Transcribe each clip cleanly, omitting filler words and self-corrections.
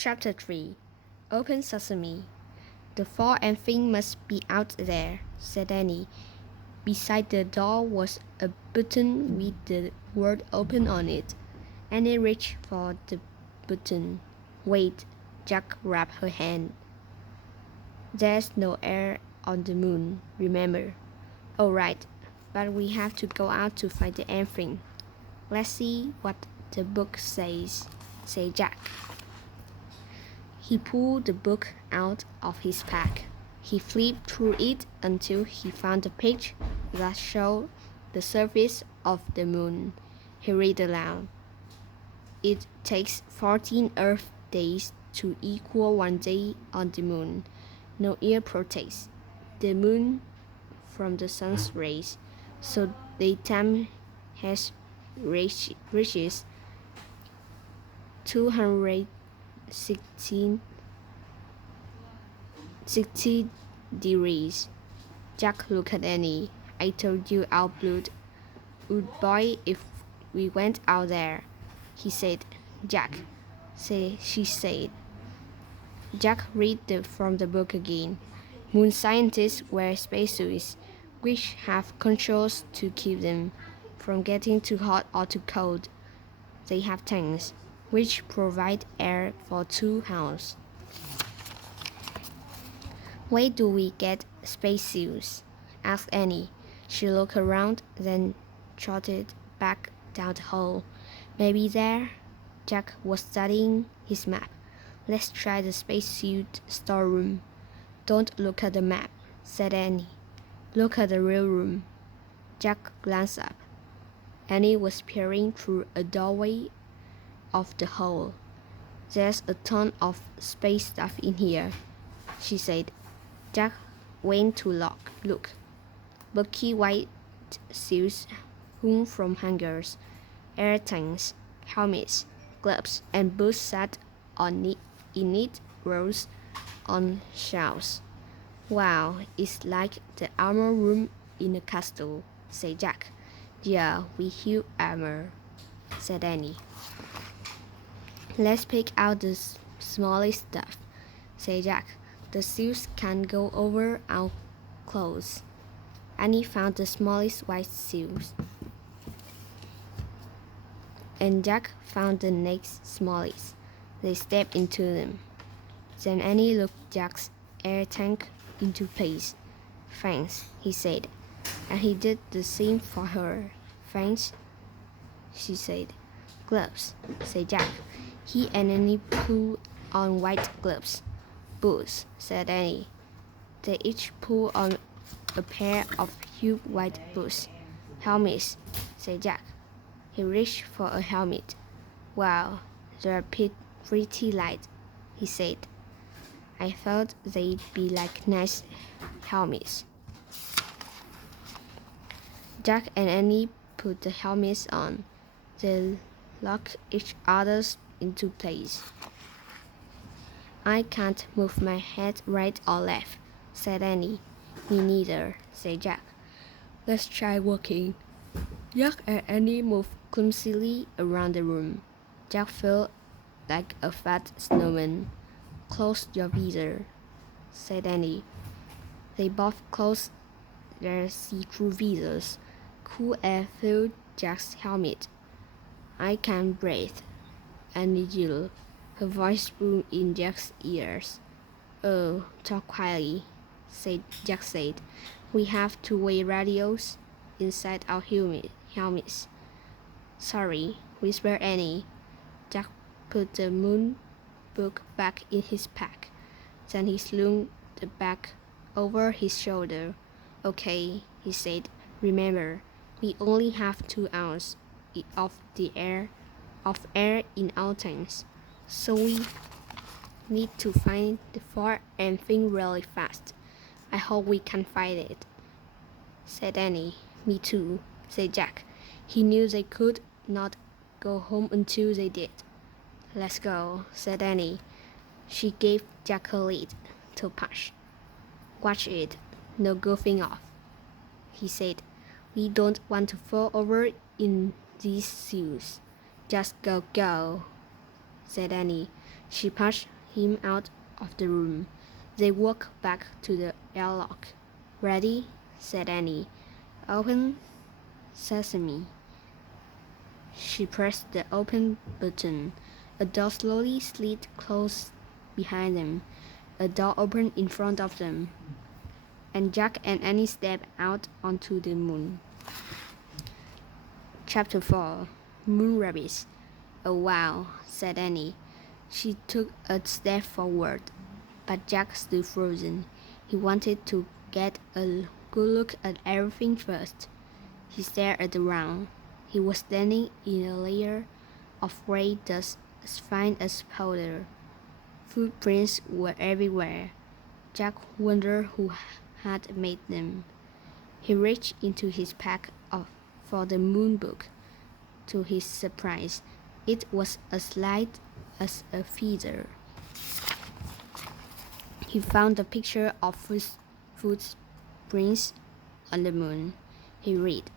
Chapter 3 Open Sesame. The fall and thing must be out there, said Annie. Beside the door was a button with the word open on it. Annie reached for the button. Wait, Jack grabbed her hand. There's no air on the moon, remember. All right, but we have to go out to find the anything. Let's see what the book says, said Jack. He pulled the book out of his pack. He flipped through it until he found a page that showed the surface of the moon. He read aloud. It takes 14 Earth days to equal 1 day on the moon. No air protects the moon from the sun's rays, so daytime has reaches 260 degrees. Jack looked at Annie. I told you our blood would boil if we went out there, he said. Jack, she said. Jack read from the book again. Moon scientists wear spacesuits, which have controls to keep them from getting too hot or too cold. They have tanks, which provide air for 2 hours. Where do we get spacesuits? Asked Annie. She looked around, then trotted back down the hall. Maybe there? Jack was studying his map. Let's try the spacesuit storeroom. Don't look at the map, said Annie. Look at the real room. Jack glanced up. Annie was peering through a doorway of the hall. There's a ton of space stuff in here, she said. Jack went to look. Bulky white suits hung from hangers. Air tanks, helmets, gloves, and boots sat in neat rows on shelves. Wow, it's like the armor room in a castle, said Jack. Yeah, we hew armor, said Annie. Let's pick out the smallest stuff, said Jack. The suits can go over our clothes. Annie found the smallest white suits, and Jack found the next smallest. They stepped into them. Then Annie looked Jack's air tank into place. Thanks, he said, and he did the same for her. Thanks, she said. Gloves, said Jack. He and Annie put on white gloves. Boots, said Annie. They each put on a pair of huge white boots. Helmets, said Jack. He reached for a helmet. Wow, they're pretty light, he said. I thought they'd be like nice helmets. Jack and Annie put the helmets on. They locked each other into place. I can't move my head right or left, said Annie. Me neither, said Jack. Let's try walking. Jack and Annie moved clumsily around the room. Jack felt like a fat snowman. Close your visor, said Annie. They both closed their see-through visors. Cool air filled Jack's helmet. I can't breathe, Annie yelled. Her voice boomed in Jack's ears. Oh, talk quietly, Jack said. We have two-way radios inside our helmets. Sorry, whispered Annie. Jack put the moon book back in his pack. Then he slung the bag over his shoulder. Okay, he said. Remember, we only have 2 hours of air in our tanks. So we need to find the far end thing really fast. I hope we can find it, said Annie. Me too, said Jack. He knew they could not go home until they did. Let's go, said Annie. She gave Jack a lead to push. Watch it, no goofing off, he said. We don't want to fall over in these suits. Just go, said Annie. She pushed him out of the room. They walked back to the airlock. "Ready?" said Annie. "Open sesame." She pressed the open button. A door slowly slid closed behind them. A door opened in front of them, and Jack and Annie stepped out onto the moon. Chapter 4. Moon Rabbits. "Oh wow," said Annie. She took a step forward, but Jack stood frozen. He wanted to get a good look at everything first. He stared around. He was standing in a layer of gray dust as fine as powder. Footprints were everywhere. Jack wondered who had made them. He reached into his pack for the moon book. To his surprise, it was as light as a feather. He found a picture of footprints on the moon. He read,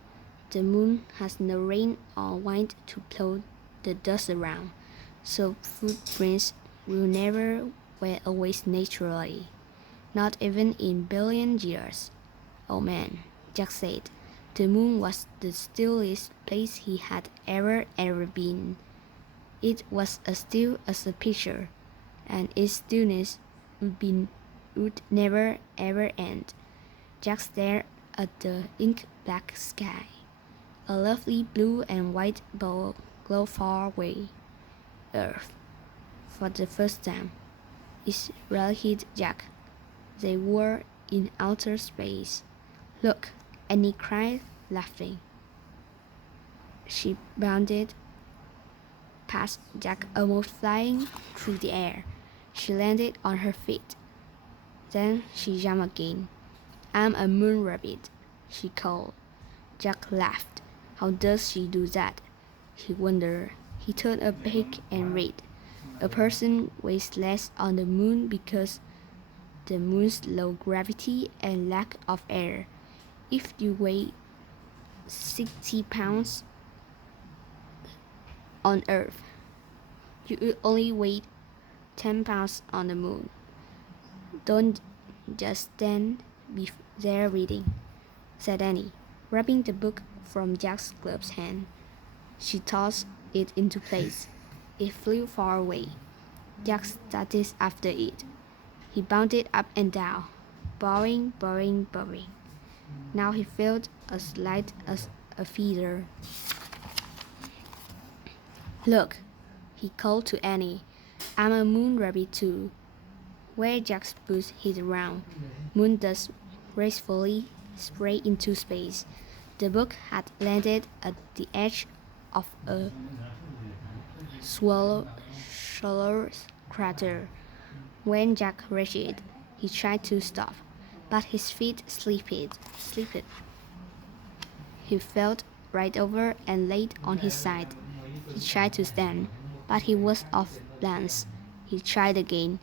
"The moon has no rain or wind to blow the dust around, so footprints will never wear away naturally, not even in billion years." "Oh man," Jack said. The moon was the stillest place he had ever been. It was as still as a picture, and its stillness would never ever end. Jack stared at the ink-black sky. A lovely blue and white ball glowed far away. Earth. For the first time. It really hit Jack. They were in outer space. "Look," Annie cried, laughing. She bounded past Jack, almost flying through the air. She landed on her feet. Then she jumped again. "I'm a moon rabbit," she called. Jack laughed. How does she do that? He wondered. He turned a page and read. "A person weighs less on the moon because the moon's low gravity and lack of air. If you weigh 60 pounds on Earth, you would only weigh 10 pounds on the moon. Don't just stand there reading," said Annie, grabbing the book from Jack's gloved hand. She tossed it into place. It flew far away. Jack started after it. He bounded up and down, bowing. Now he felt as light as a feather. "Look," he called to Annie. "I'm a moon rabbit too." Where Jack's boots hit around, moon dust gracefully sprayed into space. The book had landed at the edge of a shallow crater. When Jack reached it, he tried to stop, but his feet slipped. He fell right over and laid on his side. He tried to stand, but he was off balance. He tried again,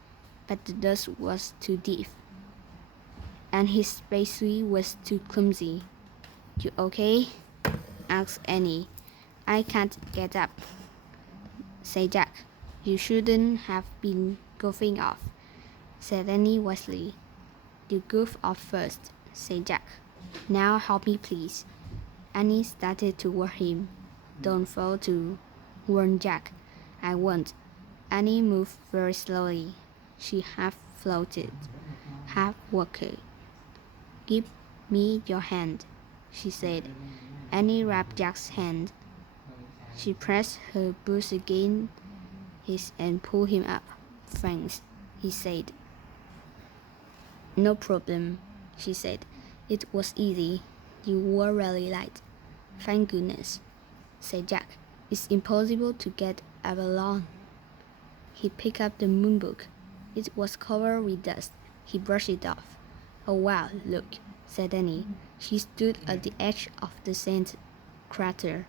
but the dust was too deep, and his spacesuit was too clumsy. "You okay?" asked Annie. "I can't get up," said Jack. "You shouldn't have been goofing off," said Annie wisely. "You goof off first," said Jack. "Now help me, please." Annie started toward him. "Don't fall too," warned Jack. "I won't." Annie moved very slowly. She half floated, half walked. "Give me your hand," she said. Annie grabbed Jack's hand. She pressed her boots against his and pulled him up. "Thanks," he said. "No problem," she said. "It was easy. You were really light." "Thank goodness," said Jack. "It's impossible to get up alone." He picked up the moon book. It was covered with dust. He brushed it off. "Oh wow, look," said Annie. She stood at the edge of the sand crater.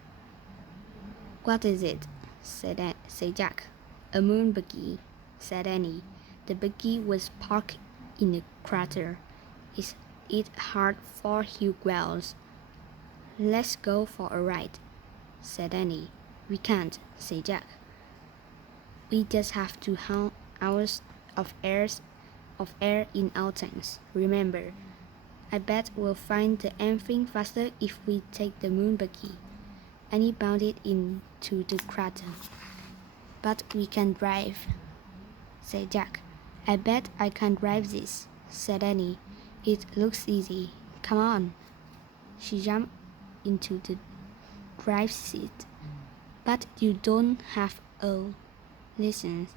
"What is it?" said Jack. "A moon buggy," said Annie. The buggy was parked in the crater. It had 4 huge wheels. "Let's go for a ride," said Annie. "We can't," said Jack. We just have 2 hours of air in our tanks. Remember, I bet we'll find the anything faster if we take the moon buggy. Annie bounded into the crater. But we can drive, said Jack. I bet I can drive this, said Annie. It looks easy. Come on. She jumped into the driver's seat. But you don't have a license,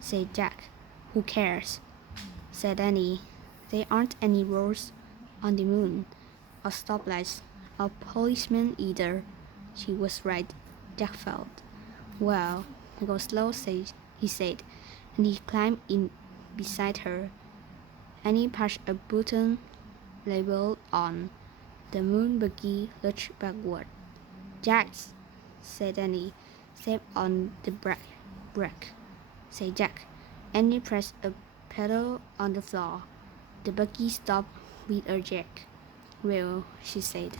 said Jack. Who cares? Said Annie. There aren't any roads on the moon, or stoplights, or policemen either. She was right, Jack felt. Well, go slow, he said, and he climbed in beside her. Annie pushed a button labeled on. The moon buggy lurched backward. Jack, said Annie, step on the brake, said Jack. Annie pressed a pedal on the floor. The buggy stopped with a jerk. Well, she said.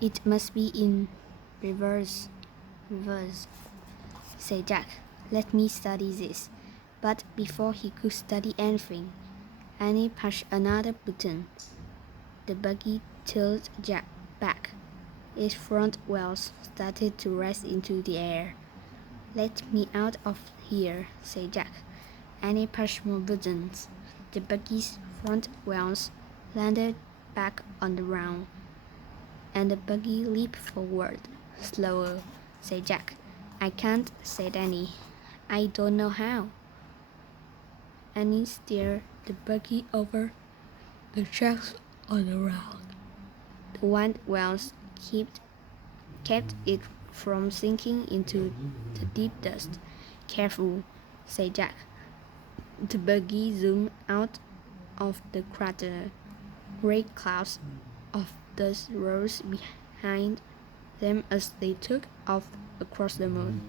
It must be in reverse, said Jack. Let me study this. But before he could study anything, Annie pushed another button. The buggy tilted Jack back. Its front wheels started to rise into the air. Let me out of here, said Jack. Annie pushed more buttons. The buggy's front wheels landed back on the ground, and the buggy leaped forward. Slower, said Jack. I can't, said Annie. I don't know how. Annie steered the buggy over the tracks on the ground. The wide wheels kept it from sinking into the deep dust. Careful, said Jack. The buggy zoomed out of the crater. Great clouds of dust rose behind them as they took off across the moon.